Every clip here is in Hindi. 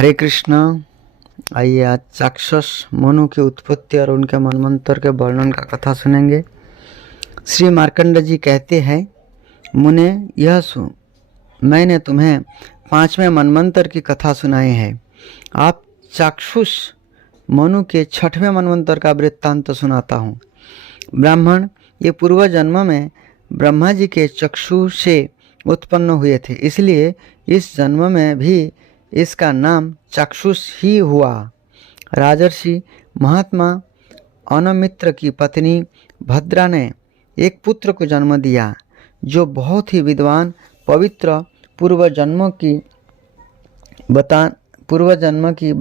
हरे कृष्ण। आइए आज चाक्षुष मनु की उत्पत्ति और उनके मनमंत्र के वर्णन का कथा सुनेंगे। श्री मार्कंड जी कहते हैं, मुने यह सुन, मैंने तुम्हें 5वें मनमंत्र की कथा सुनाई है। आप चाक्षुष मनु के 6वें मनमंत्र का वृत्तांत सुनाता हूँ। ब्राह्मण ये पूर्व जन्म में ब्रह्मा जी के चक्षु से उत्पन्न हुए थे, इसलिए इस जन्म में भी इसका नाम चाक्षुष ही हुआ। राजर्षि महात्मा अनमित्र की पत्नी भद्रा ने एक पुत्र को जन्म दिया, जो बहुत ही विद्वान, पवित्र, पूर्व जन्म की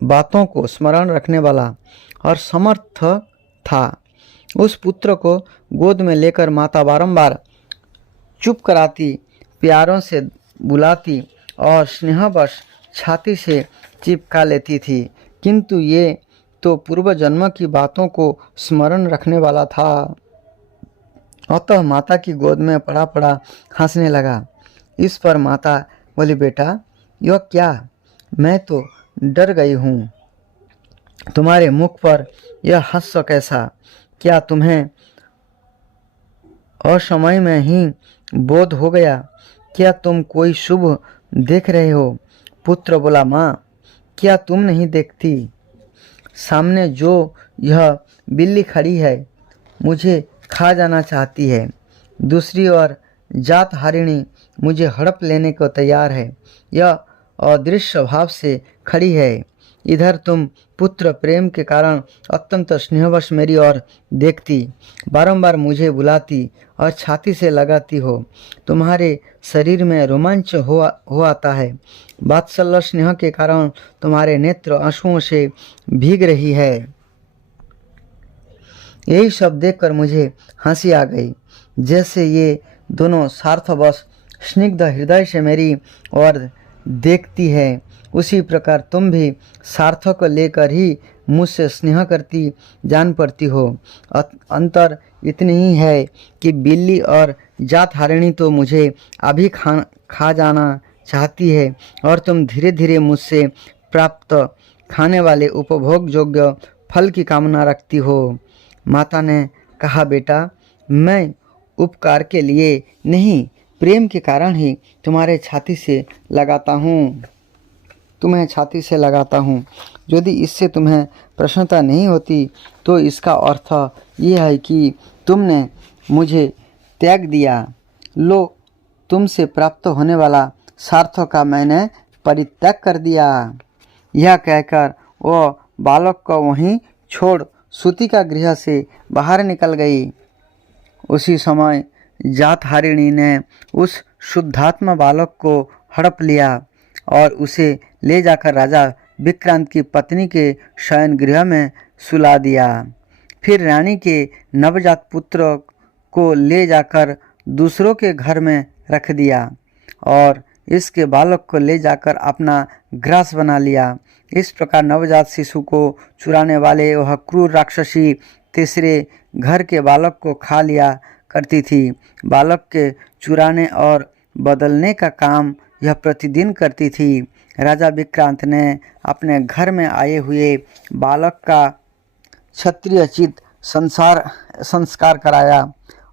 बातों को स्मरण रखने वाला और समर्थ था। उस पुत्र को गोद में लेकर माता बारंबार चुप कराती, प्यारों से बुलाती और स्नेहवश छाती से चिपका लेती थी, किंतु ये तो पूर्व जन्म की बातों को स्मरण रखने वाला था। अतः माता की गोद में पड़ा पड़ा हंसने लगा। इस पर माता बोली, बेटा यह क्या? मैं तो डर गई हूँ। तुम्हारे मुख पर यह हास्य कैसा? क्या तुम्हें असमय में ही बोध हो गया? क्या तुम कोई शुभ देख रहे हो? पुत्र बोला, माँ क्या तुम नहीं देखती? सामने जो यह बिल्ली खड़ी है, मुझे खा जाना चाहती है। दूसरी ओर जात हरिणी मुझे हड़प लेने को तैयार है। यह अदृश्य भाव से खड़ी है। इधर तुम पुत्र प्रेम के कारण अत्यंत स्नेहवश मेरी ओर देखती, बारंबार मुझे बुलाती और छाती से लगाती हो। तुम्हारे शरीर में रोमांच हो आता है। वात्सल्य स्नेह के कारण तुम्हारे नेत्र आंसुओं से भीग रही है। यही सब देखकर मुझे हंसी आ गई। जैसे ये दोनों स्वार्थवश स्निग्ध हृदय से मेरी ओर देखती है, उसी प्रकार तुम भी स्वार्थ को लेकर ही मुझसे स्नेह करती जान पड़ती हो। अंतर इतनी ही है कि बिल्ली और जात हरिणी तो मुझे अभी खा जाना चाहती है, और तुम धीरे धीरे मुझसे प्राप्त खाने वाले उपभोग योग्य फल की कामना रखती हो। माता ने कहा, बेटा मैं उपकार के लिए नहीं, प्रेम के कारण ही तुम्हारे छाती से लगाता हूँ। यदि इससे तुम्हें प्रसन्नता नहीं होती तो इसका अर्थ यह है कि तुमने मुझे त्याग दिया। लो, तुमसे प्राप्त होने वाला स्वार्थ का मैंने परित्याग कर दिया। यह कहकर वह बालक को वहीं छोड़ सूती का गृह से बाहर निकल गई। उसी समय जात हरिणी ने उस शुद्धात्मा बालक को हड़प लिया और उसे ले जाकर राजा विक्रांत की पत्नी के शयन गृह में सुला दिया। फिर रानी के नवजात पुत्र को ले जाकर दूसरों के घर में रख दिया और इसके बालक को ले जाकर अपना ग्रास बना लिया। इस प्रकार नवजात शिशु को चुराने वाले वह क्रूर राक्षसी तीसरे घर के बालक को खा लिया करती थी। बालक के चुराने और बदलने का काम यह प्रतिदिन करती थी। राजा विक्रांत ने अपने घर में आए हुए बालक का क्षत्रियोचित संस्कार कराया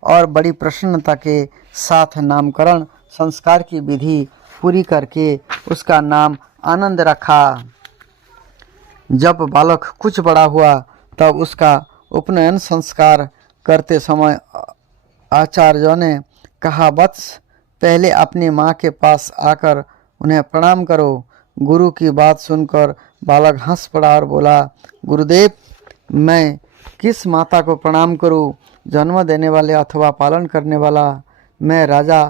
और बड़ी प्रसन्नता के साथ नामकरण संस्कार की विधि पूरी करके उसका नाम आनंद रखा। जब बालक कुछ बड़ा हुआ तब उसका उपनयन संस्कार करते समय आचार्यों ने कहा, वत्स पहले अपनी माँ के पास आकर उन्हें प्रणाम करो। गुरु की बात सुनकर बालक हंस पड़ा और बोला, गुरुदेव मैं किस माता को प्रणाम करूं? जन्म देने वाले अथवा पालन करने वाला मैं राजा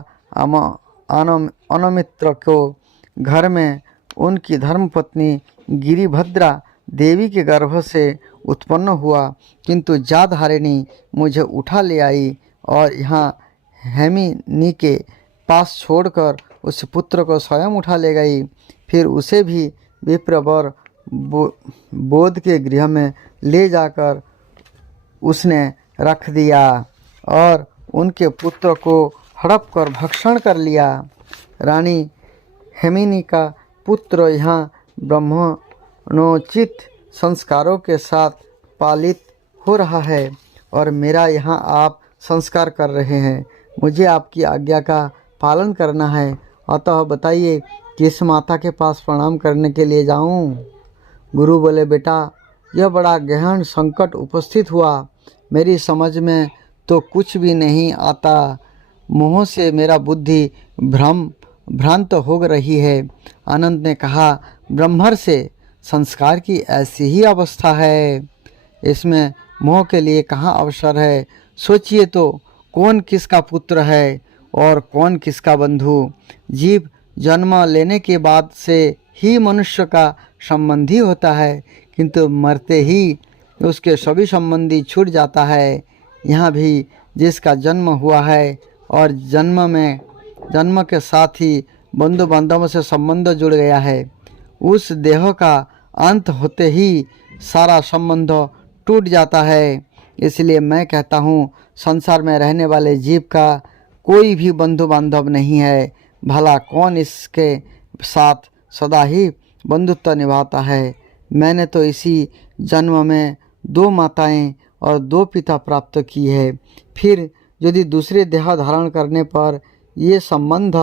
अनमित्र को घर में उनकी धर्मपत्नी गिरिभद्रा देवी के गर्भ से उत्पन्न हुआ, किंतु जात हरिणी मुझे उठा ले आई और यहाँ हेमिनी के पास छोड़कर उस पुत्र को स्वयं उठा ले गई। फिर उसे भी विप्रवर बोध के गृह में ले जाकर उसने रख दिया और उनके पुत्र को हड़प कर भक्षण कर लिया। रानी हेमिनी का पुत्र यहाँ ब्राह्मणोचित संस्कारों के साथ पालित हो रहा है और मेरा यहाँ आप संस्कार कर रहे हैं। मुझे आपकी आज्ञा का पालन करना है, अतः बताइए किस माता के पास प्रणाम करने के लिए जाऊँ। गुरु बोले, बेटा यह बड़ा गहन संकट उपस्थित हुआ, मेरी समझ में तो कुछ भी नहीं आता। मोह से मेरा बुद्धि भ्रांत हो रही है। आनंद ने कहा, ब्रह्मर से संस्कार की ऐसी ही अवस्था है, इसमें मोह के लिए कहाँ अवसर है। सोचिए तो, कौन किसका पुत्र है और कौन किसका बंधु। जीव जन्म लेने के बाद से ही मनुष्य का संबंधी होता है, किंतु मरते ही उसके सभी संबंधी छूट जाता है। यहाँ भी जिसका जन्म हुआ है और जन्म के साथ ही बंधु बांधवों से संबंध जुड़ गया है, उस देह का अंत होते ही सारा संबंध टूट जाता है। इसलिए मैं कहता हूँ, संसार में रहने वाले जीव का कोई भी बंधु बांधव नहीं है। भला कौन इसके साथ सदा ही बंधुत्व निभाता है। मैंने तो इसी जन्म में 2 माताएं और 2 पिता प्राप्त की है। फिर यदि दूसरे देह धारण करने पर ये संबंध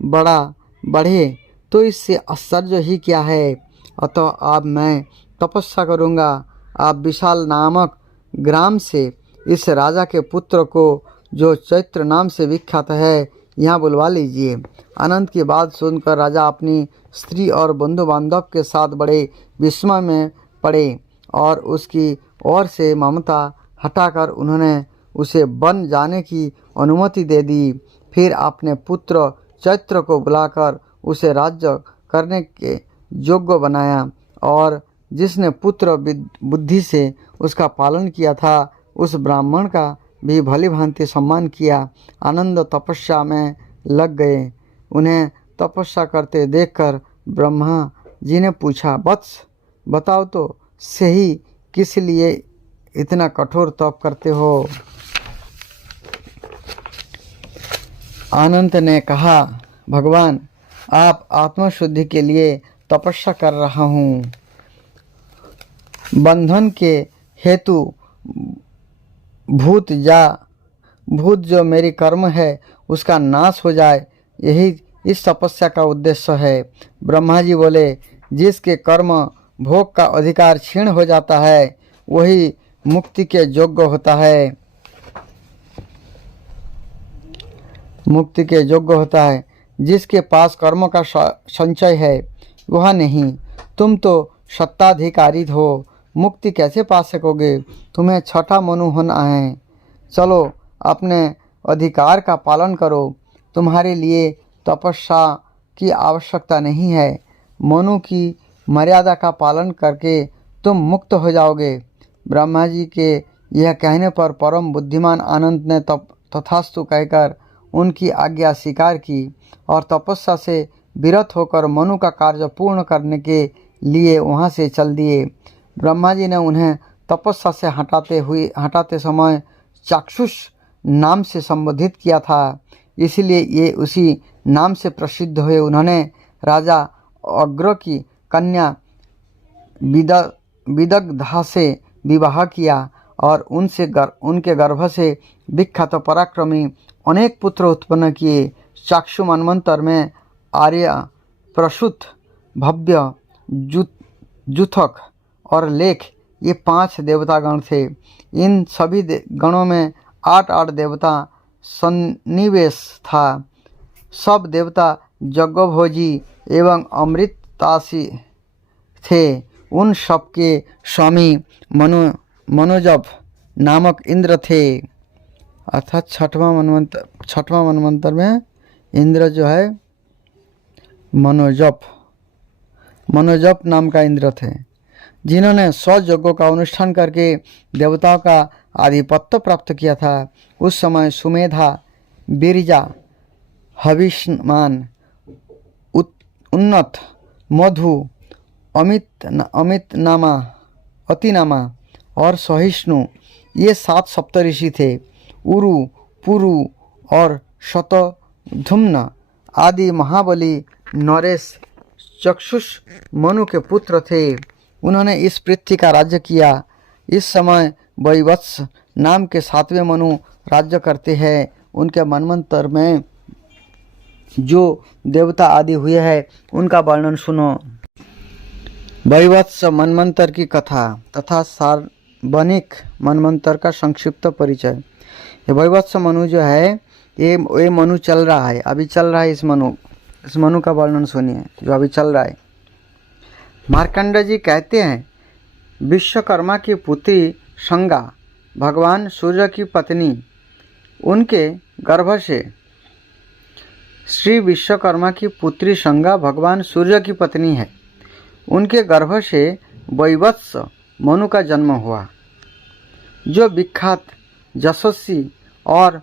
बढ़े तो इससे आश्चर्य ही क्या है। अतः अब मैं तपस्या करूँगा। आप विशाल नामक ग्राम से इस राजा के पुत्र को, जो चैत्र नाम से विख्यात है, यहाँ बुलवा लीजिए। आनंद की बात सुनकर राजा अपनी स्त्री और बंधु बांधव के साथ बड़े विस्मय में पड़े और उसकी ओर से ममता हटाकर उन्होंने उसे बन जाने की अनुमति दे दी। फिर अपने पुत्र चैत्र को बुलाकर उसे राज्य करने के योग्य बनाया और जिसने पुत्र बुद्धि से उसका पालन किया था, उस ब्राह्मण का भी भली भांति सम्मान किया। आनंद तपस्या में लग गए। उन्हें तपस्या करते देखकर ब्रह्मा जी ने पूछा, वत्स बताओ तो सही, किस लिए इतना कठोर तप करते हो। आनंद ने कहा, भगवान आप आत्मशुद्धि के लिए तपस्या कर रहा हूँ। बंधन के हेतु भूत जो मेरी कर्म है उसका नाश हो जाए, यही इस तपस्या का उद्देश्य है। ब्रह्मा जी बोले, जिसके कर्म भोग का अधिकार क्षीण हो जाता है वही मुक्ति के योग्य होता है। मुक्ति के योग्य होता है। जिसके पास कर्मों का संचय है वह नहीं। तुम तो सत्ताधिकारी हो, मुक्ति कैसे पा सकोगे। तुम्हें छठा मनु होना है। चलो अपने अधिकार का पालन करो। तुम्हारे लिए तपस्या की आवश्यकता नहीं है। मनु की मर्यादा का पालन करके तुम मुक्त हो जाओगे। ब्रह्मा जी के यह कहने पर परम बुद्धिमान आनंद ने तथास्तु कहकर उनकी आज्ञा स्वीकार की और तपस्या से विरत होकर मनु का कार्य पूर्ण करने के लिए वहाँ से चल दिए। ब्रह्मा जी ने उन्हें तपस्या से हटाते समय चाक्षुष नाम से संबोधित किया था, इसलिए ये उसी नाम से प्रसिद्ध हुए। उन्होंने राजा अग्र की कन्या विदग्धा से विवाह किया और उनके गर्भ से विख्यात पराक्रमी अनेक पुत्र उत्पन्न किए। चाक्षु मनवंतर में आर्य, प्रसूत, भव्य, जुथक और लेख ये 5 देवतागण थे। इन सभी गणों में 8 देवता सन्निवेश था। सब देवता यज्ञभोजी एवं अमृतासी थे। उन सब के स्वामी मनोजव नामक इंद्र थे। अर्थात छठवां मनवंतर में इंद्र जो है मनोजव नाम का इंद्र थे, जिन्होंने 100 यज्ञों का अनुष्ठान करके देवताओं का आधिपत्य प्राप्त किया था। उस समय सुमेधा, बिरजा, हविष्मान, उन्नत, मधु, अतिनामा और सहिष्णु ये 7 सप्तऋषि थे। उरु, पुरु और शतधुम्न आदि महाबली नरेश चक्षुष मनु के पुत्र थे। उन्होंने इस पृथ्वी का राज्य किया। इस समय वैवत्स नाम के 7वें मनु राज्य करते हैं। उनके मनमंत्र में जो देवता आदि हुए हैं उनका वर्णन सुनो। वैवत्स मनमंत्र की कथा तथा सार्वनिक मनमंत्र का संक्षिप्त परिचय। ये वैवत्स मनु जो है ये मनु चल रहा है, अभी चल रहा है। इस मनु का वर्णन सुनिए जो अभी चल रहा है। मार्कंड जी कहते हैं, विश्वकर्मा की पुत्री संगा भगवान सूर्य की पत्नी, उनके गर्भ से श्री विश्वकर्मा की पुत्री संगा भगवान सूर्य की पत्नी है। उनके गर्भ से वैवत्स मनु का जन्म हुआ, जो विख्यात यशस्वी और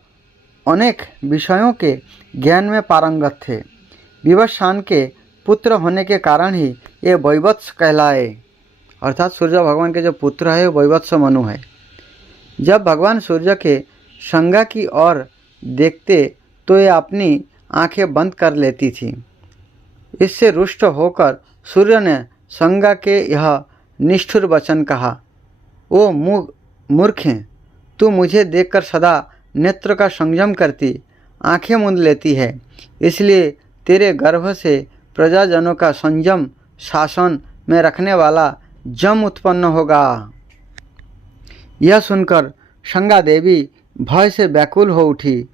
अनेक विषयों के ज्ञान में पारंगत थे। विवस्वान के पुत्र होने के कारण ही ये वैवत्स कहलाए, अर्थात सूर्य भगवान के जो पुत्र है वैवत्स मनु है। जब भगवान सूर्य के संगा की ओर देखते तो ये अपनी आंखें बंद कर लेती थी। इससे रुष्ट होकर सूर्य ने संगा के यह निष्ठुर वचन कहा, ओ मूर्ख, तू मुझे देखकर सदा नेत्र का संयम करती आंखें मूंद लेती है, इसलिए तेरे गर्भ से प्रजाजनों का संयम शासन में रखने वाला जम उत्पन्न होगा। यह सुनकर संगा देवी भय से व्याकुल हो उठी।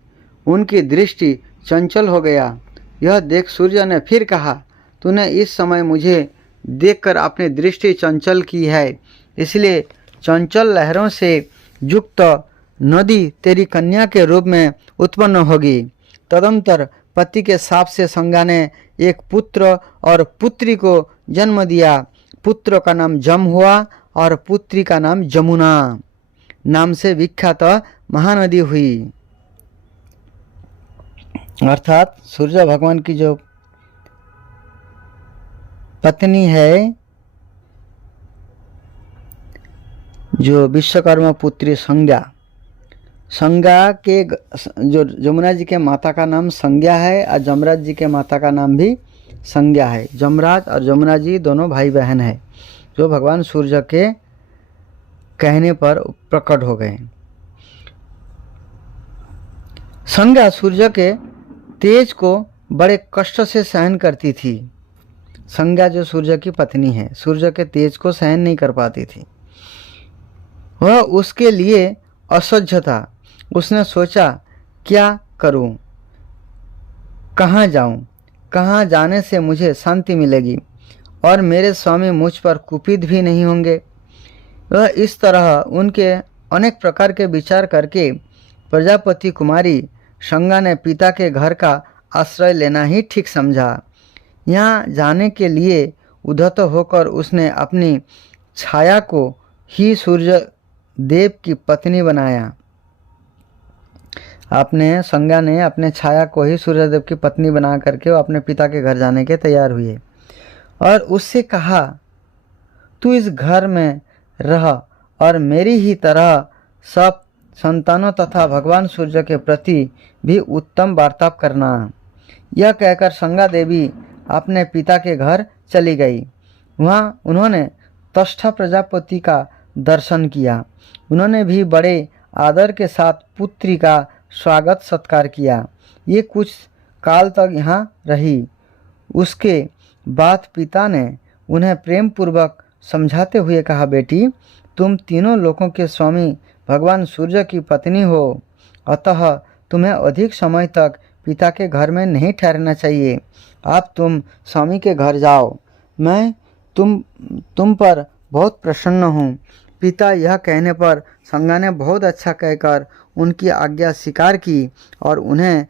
उनकी दृष्टि चंचल हो गया। यह देख सूर्य ने फिर कहा, तूने इस समय मुझे देखकर अपनी दृष्टि चंचल की है, इसलिए चंचल लहरों से युक्त नदी तेरी कन्या के रूप में उत्पन्न होगी। तदंतर पति के शाप से संगा ने एक पुत्र और पुत्री को जन्म दिया। पुत्र का नाम जम हुआ और पुत्री का नाम जमुना नाम से विख्यात महानदी हुई। अर्थात सूर्य भगवान की जो पत्नी है, जो विश्वकर्मा पुत्री संज्ञा के जो जमुना जी के माता का नाम संज्ञा है और जमराज जी के माता का नाम भी संज्ञा है। जमराज और जमुना जी दोनों भाई बहन है जो भगवान सूर्य के कहने पर प्रकट हो गए। संज्ञा सूर्य के तेज को बड़े कष्ट से सहन करती थी। संज्ञा जो सूर्य की पत्नी है, सूर्य के तेज को सहन नहीं कर पाती थी। वह उसके लिए असह्य था। उसने सोचा, क्या करूं, कहाँ जाऊं, कहाँ जाने से मुझे शांति मिलेगी और मेरे स्वामी मुझ पर कुपित भी नहीं होंगे। वह इस तरह उनके अनेक प्रकार के विचार करके प्रजापति कुमारी संज्ञा ने पिता के घर का आश्रय लेना ही ठीक समझा। यहाँ जाने के लिए उद्धत होकर उसने अपनी छाया को ही सूर्य देव की पत्नी बनाया। संज्ञा ने अपने छाया को ही सूर्यदेव की पत्नी बना करके वो अपने पिता के घर जाने के तैयार हुए और उससे कहा, तू इस घर में रह और मेरी ही तरह सब संतानों तथा भगवान सूर्य के प्रति भी उत्तम वार्ताव करना। यह कहकर संज्ञा देवी अपने पिता के घर चली गई। वहाँ उन्होंने तष्ठा प्रजापति का दर्शन किया। उन्होंने भी बड़े आदर के साथ पुत्री का स्वागत सत्कार किया। ये कुछ काल तक यहाँ रही। उसके बाद पिता ने उन्हें प्रेम पूर्वक समझाते हुए कहा, बेटी, तुम तीनों लोकों के स्वामी भगवान सूर्य की पत्नी हो, अतः तुम्हें अधिक समय तक पिता के घर में नहीं ठहरना चाहिए। अब तुम स्वामी के घर जाओ। मैं तुम पर बहुत प्रसन्न हूँ। पिता यह कहने पर संज्ञा ने बहुत अच्छा कहकर उनकी आज्ञा स्वीकार की और उन्हें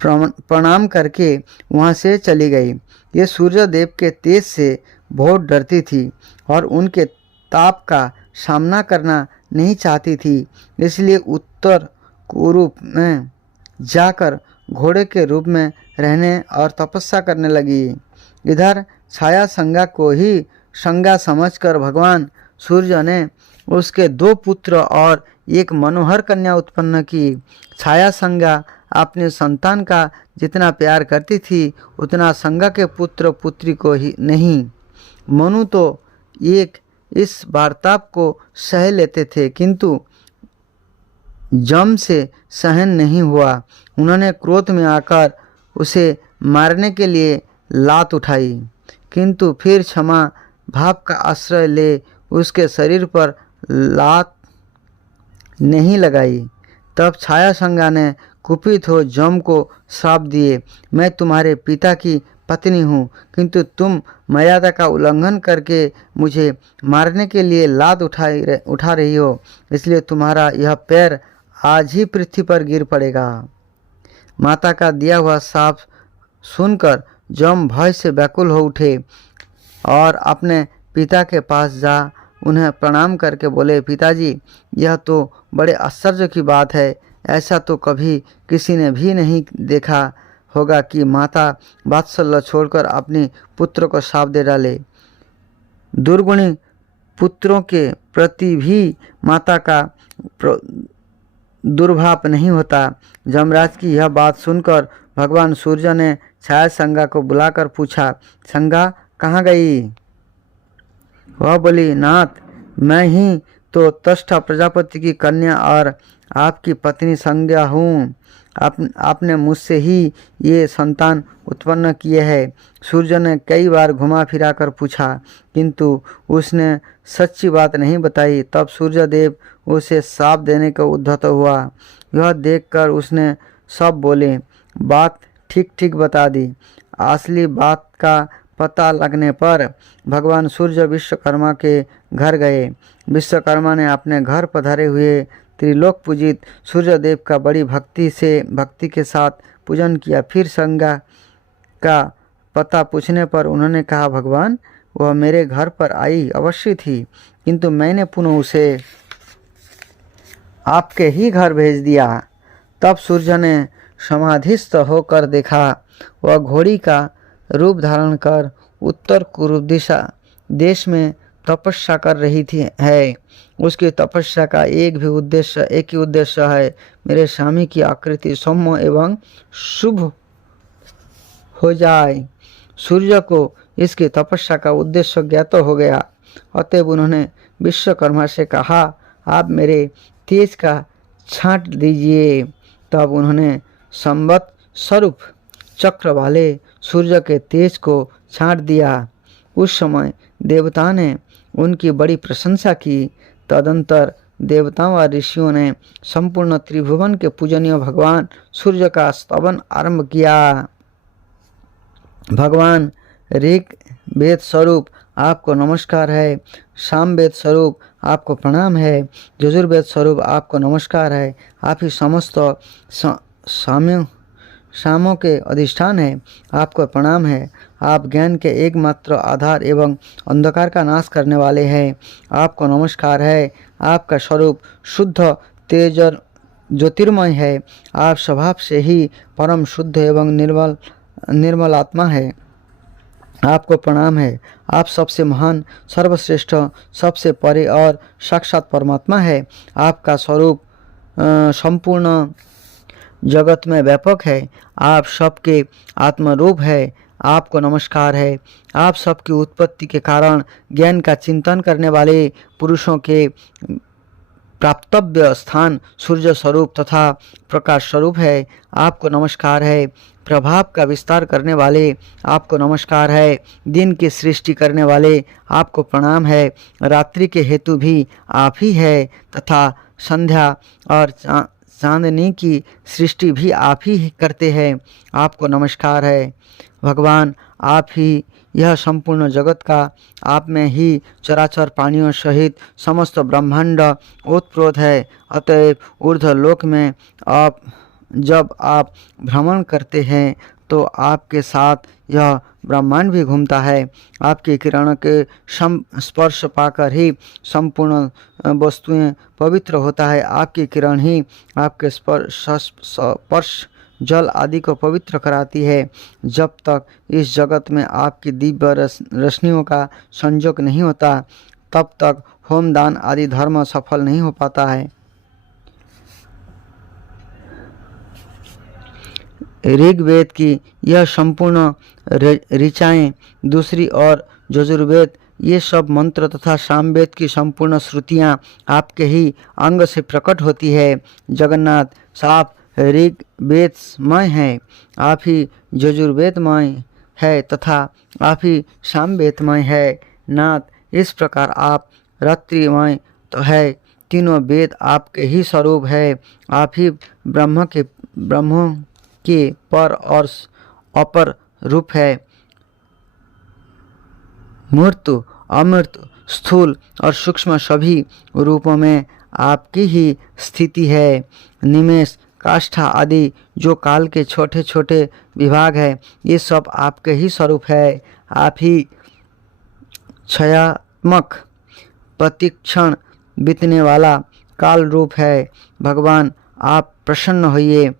प्रणाम करके वहाँ से चली गई। ये सूर्य देव के तेज से बहुत डरती थी और उनके ताप का सामना करना नहीं चाहती थी, इसलिए उत्तर कुरूप में जाकर घोड़े के रूप में रहने और तपस्या करने लगी। इधर छाया संज्ञा को ही संज्ञा समझकर भगवान सूर्य ने उसके 2 पुत्र और एक मनोहर कन्या उत्पन्न की। छाया संज्ञा अपने संतान का जितना प्यार करती थी उतना संगा के पुत्र पुत्री को ही नहीं। मनु तो एक इस वार्ताप को सह लेते थे, किंतु जम से सहन नहीं हुआ। उन्होंने क्रोध में आकर उसे मारने के लिए लात उठाई, किंतु फिर क्षमा भाव का आश्रय ले उसके शरीर पर लात नहीं लगाई। तब छाया संज्ञा ने कुपित हो जम को श्राप दिए, मैं तुम्हारे पिता की पत्नी हूँ, किंतु तुम मर्यादा का उल्लंघन करके मुझे मारने के लिए लात उठा रही हो, इसलिए तुम्हारा यह पैर आज ही पृथ्वी पर गिर पड़ेगा। माता का दिया हुआ श्राप सुनकर जम भय से व्याकुल हो उठे और अपने पिता के पास जा उन्हें प्रणाम करके बोले, पिताजी, यह तो बड़े आश्चर्य की बात है। ऐसा तो कभी किसी ने भी नहीं देखा होगा कि माता वात्सल्य छोड़कर अपने पुत्र को श्राप दे डाले। दुर्गुणी पुत्रों के प्रति भी माता का दुर्भाव नहीं होता। जमराज की यह बात सुनकर भगवान सूर्य ने छाया संज्ञा को बुलाकर पूछा, संज्ञा कहाँ गई? वह बोली, नाथ, मैं ही तो तष्टा प्रजापति की कन्या और आपकी पत्नी संज्ञा हूँ। आपने मुझसे ही ये संतान उत्पन्न किए हैं। सूर्य ने कई बार घुमा फिरा कर पूछा, किंतु उसने सच्ची बात नहीं बताई। तब सूर्यदेव उसे श्राप देने को उद्यत हुआ। यह देखकर उसने सब बोले बात ठीक ठीक बता दी। असली बात का पता लगने पर भगवान सूर्य विश्वकर्मा के घर गए। विश्वकर्मा ने अपने घर पधारे हुए त्रिलोक पूजित सूर्यदेव का बड़ी भक्ति के साथ पूजन किया। फिर संज्ञा का पता पूछने पर उन्होंने कहा, भगवान, वह मेरे घर पर आई अवश्य थी, किंतु मैंने पुनः उसे आपके ही घर भेज दिया। तब सूर्य ने समाधिस्थ होकर देखा, वह घोड़ी का रूप धारण कर उत्तर पूर्व दिशा देश में तपस्या कर रही थी है। उसकी तपस्या का एक ही उद्देश्य है, मेरे स्वामी की आकृति सौम्य एवं शुभ हो जाए। सूर्य को इसकी तपस्या का उद्देश्य ज्ञात हो गया। अतएव उन्होंने विश्वकर्मा से कहा, आप मेरे तेज का छांट दीजिए। तब उन्होंने संवत स्वरूप चक्र वाले सूर्य के तेज को छांट दिया। उस समय देवता ने उनकी बड़ी प्रशंसा की। तदंतर देवताओं और ऋषियों ने संपूर्ण त्रिभुवन के पूजनीय भगवान सूर्य का स्तवन आरंभ किया। भगवान ऋग वेद स्वरूप आपको नमस्कार है, साम वेद स्वरूप आपको प्रणाम है, यजुर्वेद स्वरूप आपको नमस्कार है। आप ही समस्त सामों के अधिष्ठान है, आपको प्रणाम है। आप ज्ञान के एकमात्र आधार एवं अंधकार का नाश करने वाले हैं, आपको नमस्कार है। आपका स्वरूप शुद्ध तेज और ज्योतिर्मय है। आप स्वभाव से ही परम शुद्ध एवं निर्मल आत्मा है, आपको प्रणाम है। आप सबसे महान, सर्वश्रेष्ठ, सबसे परे और साक्षात परमात्मा है। आपका स्वरूप संपूर्ण जगत में व्यापक है। आप सबके आत्मरूप है, आपको नमस्कार है। आप सबकी उत्पत्ति के कारण ज्ञान का चिंतन करने वाले पुरुषों के प्राप्तव्य स्थान सूर्य स्वरूप तथा प्रकाश स्वरूप है, आपको नमस्कार है। प्रभाव का विस्तार करने वाले, आपको नमस्कार है। दिन की सृष्टि करने वाले, आपको प्रणाम है। रात्रि के हेतु भी आप ही है तथा संध्या और चांदनी की सृष्टि भी आप ही करते हैं, आपको नमस्कार है। भगवान, आप ही यह संपूर्ण जगत का, आप में ही चराचर प्राणियों सहित समस्त ब्रह्मांड ओतप्रोत है। अतएव ऊर्ध्वलोक में जब आप भ्रमण करते हैं तो आपके साथ यह ब्रह्मांड भी घूमता है। आपके किरण के स्पर्श पाकर ही संपूर्ण वस्तुएं पवित्र होता है। आपकी किरण ही आपके स्पर्श जल आदि को पवित्र कराती है। जब तक इस जगत में आपकी दिव्य रश्मियों का संयोग नहीं होता, तब तक होम दान आदि धर्म सफल नहीं हो पाता है। ऋग्वेद की यह संपूर्ण ऋचाएँ, दूसरी ओर यजुर्वेद, ये सब मंत्र तथा सामवेद की संपूर्ण श्रुतियाँ आपके ही अंग से प्रकट होती है। जगन्नाथ, आप ऋग्वेदमय हैं, आप ही यजुर्वेदमय है तथा आप ही सामवेदमय है। नाथ, इस प्रकार आप रात्रिमय तो है, तीनों वेद आपके ही स्वरूप है। आप ही ब्रह्म के पर और अपर रूप है। मूर्त, अमूर्त, स्थूल और सूक्ष्म सभी रूपों में आपकी ही स्थिति है। निमेष, काष्ठा आदि जो काल के छोटे छोटे विभाग है, ये सब आपके ही स्वरूप है। आप ही क्षयात्मक, प्रतिक्षण बीतने वाला काल रूप है। भगवान, आप प्रसन्न होइए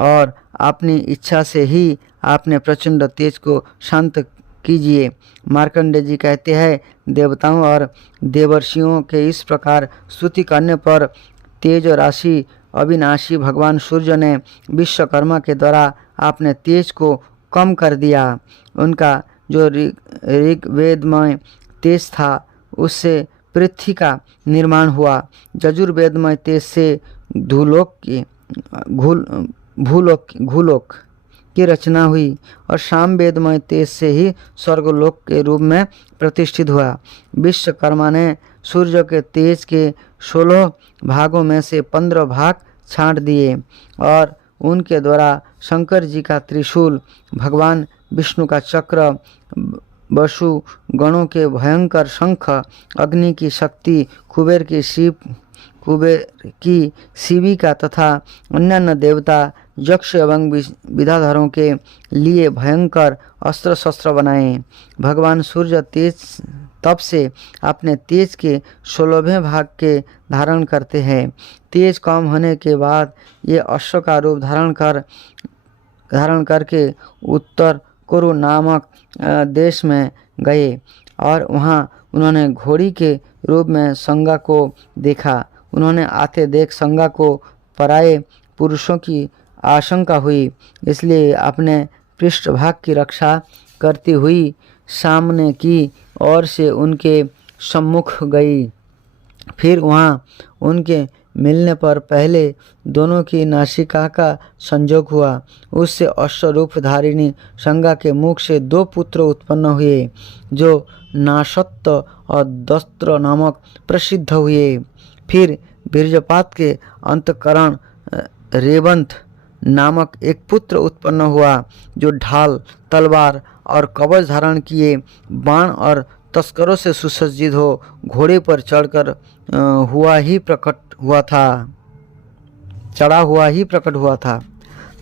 और अपनी इच्छा से ही आपने प्रचंड तेज को शांत कीजिए। मार्कंडेय जी कहते हैं, देवताओं और देवर्षियों के इस प्रकार स्तुति करने पर तेज राशि अविनाशी भगवान सूर्य ने विश्वकर्मा के द्वारा आपने तेज को कम कर दिया। उनका जो ऋग्वेदमय तेज था, उससे पृथ्वी का निर्माण हुआ। यजुर्वेदमय तेज से भूलोक की रचना हुई और सामवेदमय तेज से ही स्वर्गलोक के रूप में प्रतिष्ठित हुआ। विश्वकर्मा ने सूर्य के तेज के 16 भागों में से 15 भाग छांट दिए और उनके द्वारा शंकर जी का त्रिशूल, भगवान विष्णु का चक्र, वसु गणों के भयंकर शंख, अग्नि की शक्ति, कुबेर की शिविका तथा अन्यान्य देवता यक्ष एवं विद्याधरों के लिए भयंकर अस्त्र शस्त्र बनाए। भगवान सूर्य तेज तब से अपने तेज के 16वें भाग के धारण करते हैं। तेज कम होने के बाद ये अश्व का रूप धारण करके उत्तर कुरु नामक देश में गए और वहाँ उन्होंने घोड़ी के रूप में संगा को देखा। उन्होंने आते देख संगा को पराये पुरुषों की आशंका हुई, इसलिए अपने पृष्ठभाग की रक्षा करती हुई सामने की ओर से उनके सम्मुख गई। फिर वहाँ उनके मिलने पर पहले दोनों की नासिका का संयोग हुआ। उससे अश्वरूप धारिणी संगा के मुख से 2 पुत्र उत्पन्न हुए, जो नाशत्त और दस्त्र नामक प्रसिद्ध हुए। फिर वीर्यपात के अंतकरण रेवंत नामक एक पुत्र उत्पन्न हुआ, जो ढाल, तलवार और कवच धारण किए बाण और तस्करों से सुसज्जित हो घोड़े पर चढ़ा हुआ ही प्रकट हुआ था।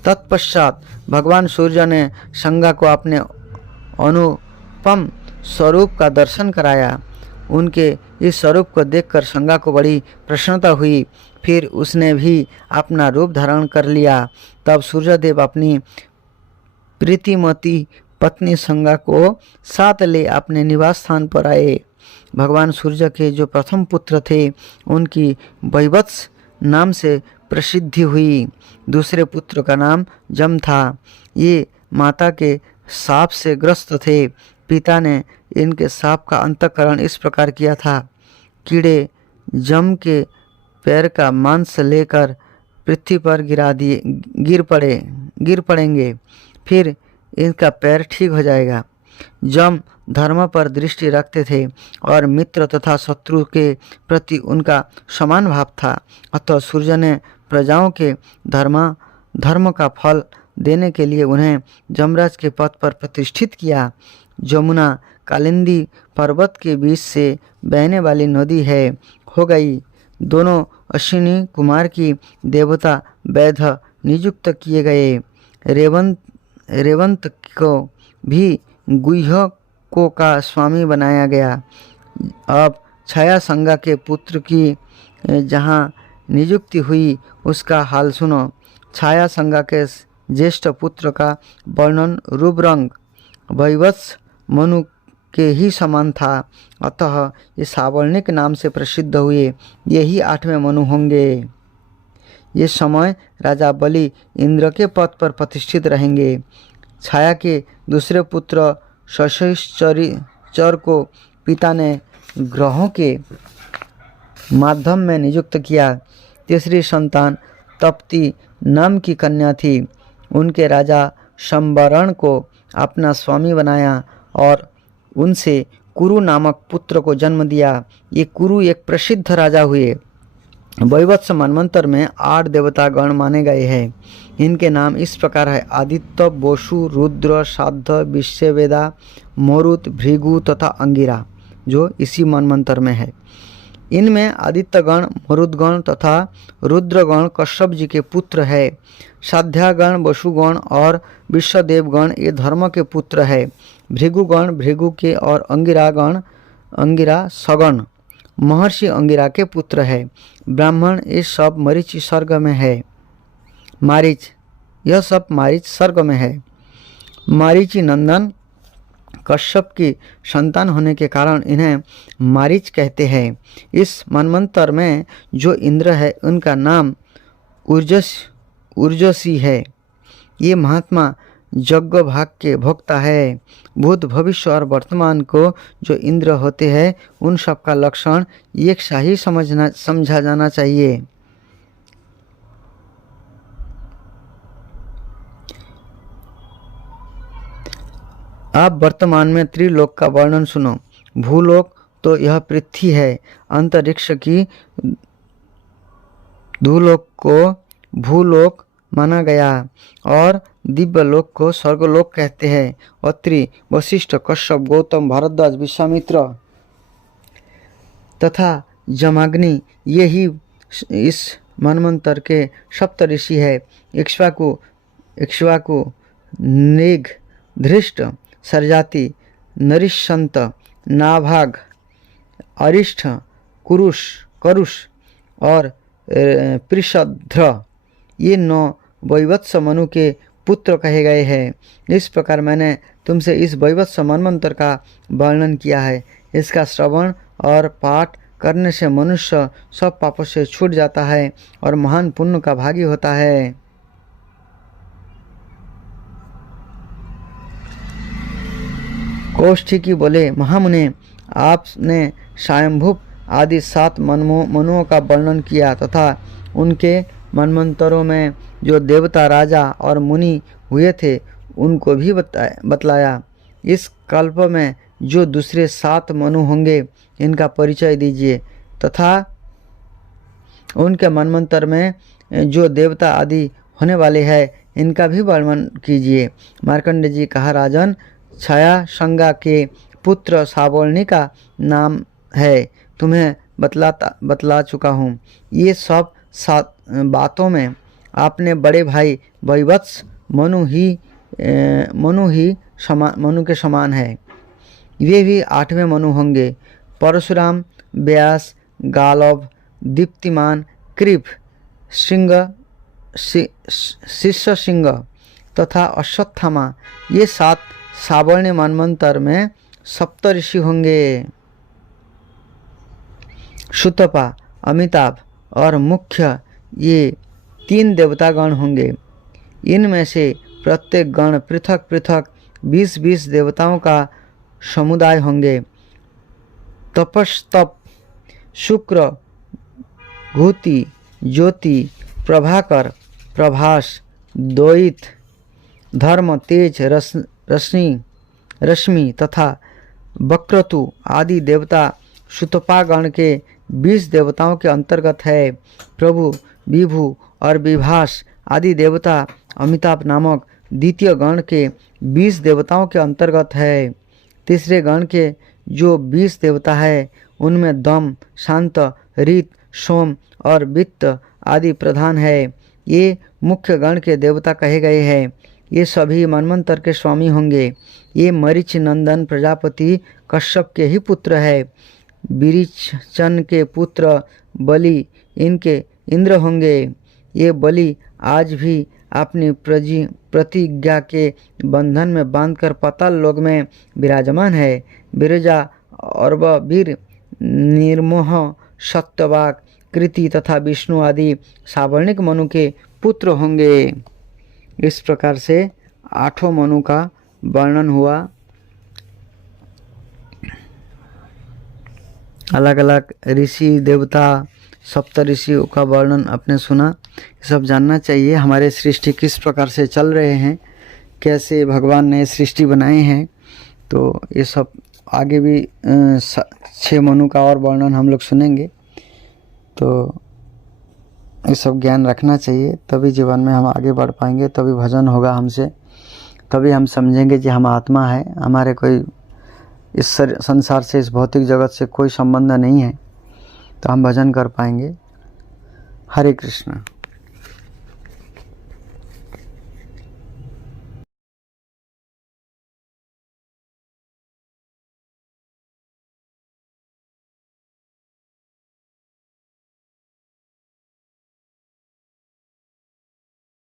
तत्पश्चात भगवान सूर्य ने संगा को अपने अनुपम स्वरूप का दर्शन कराया। उनके इस स्वरूप को देखकर संगा को बड़ी प्रसन्नता हुई। फिर उसने भी अपना रूप धारण कर लिया। तब सूर्यदेव अपनी प्रीतिमती पत्नी संगा को साथ ले अपने निवास स्थान पर आए। भगवान सूर्य के जो प्रथम पुत्र थे, उनकी वैवत्स नाम से प्रसिद्धि हुई। दूसरे पुत्र का नाम जम था। ये माता के साप से ग्रस्त थे। पिता ने इनके साप का अंतःकरण इस प्रकार किया था, कीड़े जम के पैर का मांस लेकर पृथ्वी पर गिर पड़ेंगे, फिर इनका पैर ठीक हो जाएगा। जम धर्म पर दृष्टि रखते थे और मित्र तथा शत्रु के प्रति उनका समान भाव था। अतः सूर्य ने प्रजाओं के धर्म का फल देने के लिए उन्हें जमराज के पद पर प्रतिष्ठित किया। जमुना कालिंदी पर्वत के बीच से बहने वाली नदी हो गई। दोनों अश्विनी कुमार की देवता वैध नियुक्त किए गए। रेवंत को भी गुह्यकों का स्वामी बनाया गया। अब छाया संगा के पुत्र की जहाँ नियुक्ति हुई, उसका हाल सुनो। छाया संगा के ज्येष्ठ पुत्र का वर्णन रूप रंग वैवत्स मनु के ही समान था, अतः ये सावर्णिक नाम से प्रसिद्ध हुए। यही 8वें मनु होंगे। ये समय राजा बलि इंद्र के पद पर प्रतिष्ठित रहेंगे। छाया के दूसरे पुत्र शशैश्चर को पिता ने ग्रहों के माध्यम में नियुक्त किया। तीसरी संतान तप्ती नाम की कन्या थी। उनके राजा शंबरण को अपना स्वामी बनाया और उनसे कुरु नामक पुत्र को जन्म दिया। ये कुरु एक प्रसिद्ध राजा हुए। वैवत्स मनवंतर में 8 देवता गण माने गए हैं। इनके नाम इस प्रकार है: आदित्य, बोसु, रुद्र, साध, विश्ववेदा, मरुत, भृगु तथा अंगिरा, जो इसी मनवंतर में है। इनमें आदित्यगण, मरुदगण तथा रुद्रगण कश्यप जी के पुत्र है। साध्यागण, वसुगण और विश्वदेवगण ये धर्म के पुत्र है। भृगुगण भृगु के और अंगिरा सगण महर्षि अंगिरा के पुत्र है। ब्राह्मण ये सब मरीचि स्वर्ग में है। यह सब मारीच स्वर्ग में है। मारीचि नंदन कश्यप की संतान होने के कारण इन्हें मारीच कहते हैं। इस मनवंतर में जो इंद्र है उनका नाम ऊर्जसी है। ये महात्मा यज्ञ भाग के भोक्ता है। भूत, भविष्य और वर्तमान को जो इंद्र होते हैं उन सब का लक्षण एक सा ही समझा जाना चाहिए। आप वर्तमान में त्रिलोक का वर्णन सुनो। भूलोक तो यह पृथ्वी है। अंतरिक्ष की धूलोक को भूलोक माना गया और दिव्यलोक को स्वर्गलोक कहते हैं। अत्रि, वशिष्ठ, कश्यप, गौतम, भारद्वाज, विश्वामित्र तथा जमाग्नि ये ही इस मनवंतर के सप्त ऋषि है। इक्ष्वाकु, नृग, धृष्ट, सरजाति, नरिशंत, नाभाग, अरिष्ठ, करुष और पृषध्र ये 9 वैवत्स मनु के पुत्र कहे गए हैं। इस प्रकार मैंने तुमसे इस वैवत्स मनवंतर का वर्णन किया है। इसका श्रवण और पाठ करने से मनुष्य सब पापों से छूट जाता है और महान पुण्य का भागी होता है। कौशिकी बोले, महामुने, आपने स्वयंभुव आदि 7 मनुओं का वर्णन किया तथा उनके मनमंत्रों में जो देवता, राजा और मुनि हुए थे उनको भी बतलाया। इस कल्प में जो दूसरे 7 मनु होंगे इनका परिचय दीजिए तथा उनके मनमंत्र में जो देवता आदि होने वाले हैं इनका भी वर्णन कीजिए। मार्कंडेय जी कहा, राजन, छाया संगा के पुत्र सावर्णी का नाम है, तुम्हें बतला चुका हूँ। ये सब 7 बातों में आपने बड़े भाई वैवत्स मनु के समान है। वे भी 8वें मनु होंगे। परशुराम, व्यास, गालव, दीप्तिमान, कृप, शिष्य सिंह तथा अश्वत्थामा ये 7 सावर्णी मनमंत्र में सप्तऋषि होंगे। सुतपा, अमिताभ और मुख्य ये 3 देवतागण होंगे। इनमें से प्रत्येक गण पृथक पृथक 20-20 देवताओं का समुदाय होंगे। तपस्तप, शुक्र, घुति, ज्योति, प्रभाकर, प्रभास, द्वैत, धर्म, तेज, रश्मि तथा वक्रतु आदि देवता सुतपागण के 20 देवताओं के अंतर्गत है। प्रभु, विभु और विभास आदि देवता अमिताभ नामक द्वितीय गण के 20 देवताओं के अंतर्गत है। तीसरे गण के जो 20 देवता है उनमें दम, शांत, रीत, सोम और वित्त आदि प्रधान है। ये मुख्य गण के देवता कहे गए हैं। ये सभी मनमंत्र के स्वामी होंगे। ये मरीच नंदन प्रजापति कश्यप के ही पुत्र है। विरिचन के पुत्र बलि इनके इंद्र होंगे। ये बलि आज भी अपनी प्रतिज्ञा के बंधन में बांधकर पाताल लोक में विराजमान है। बिरजा, अर्व, वीर, निर्मोह, सत्यवाक, कृति तथा विष्णु आदि सावर्णिक मनु के पुत्र होंगे। इस प्रकार से 8 मनु का वर्णन हुआ। अलग अलग ऋषि देवता सप्त ऋषियों का वर्णन आपने सुना। ये सब जानना चाहिए हमारे सृष्टि किस प्रकार से चल रहे हैं, कैसे भगवान ने सृष्टि बनाए हैं। तो ये सब आगे भी 6 मनु का और वर्णन हम लोग सुनेंगे। तो ये सब ज्ञान रखना चाहिए, तभी जीवन में हम आगे बढ़ पाएंगे, तभी भजन होगा हमसे, तभी हम समझेंगे कि हम आत्मा है, हमारे कोई इस संसार से, इस भौतिक जगत से कोई संबंध नहीं है, तो हम भजन कर पाएंगे। हरे कृष्ण।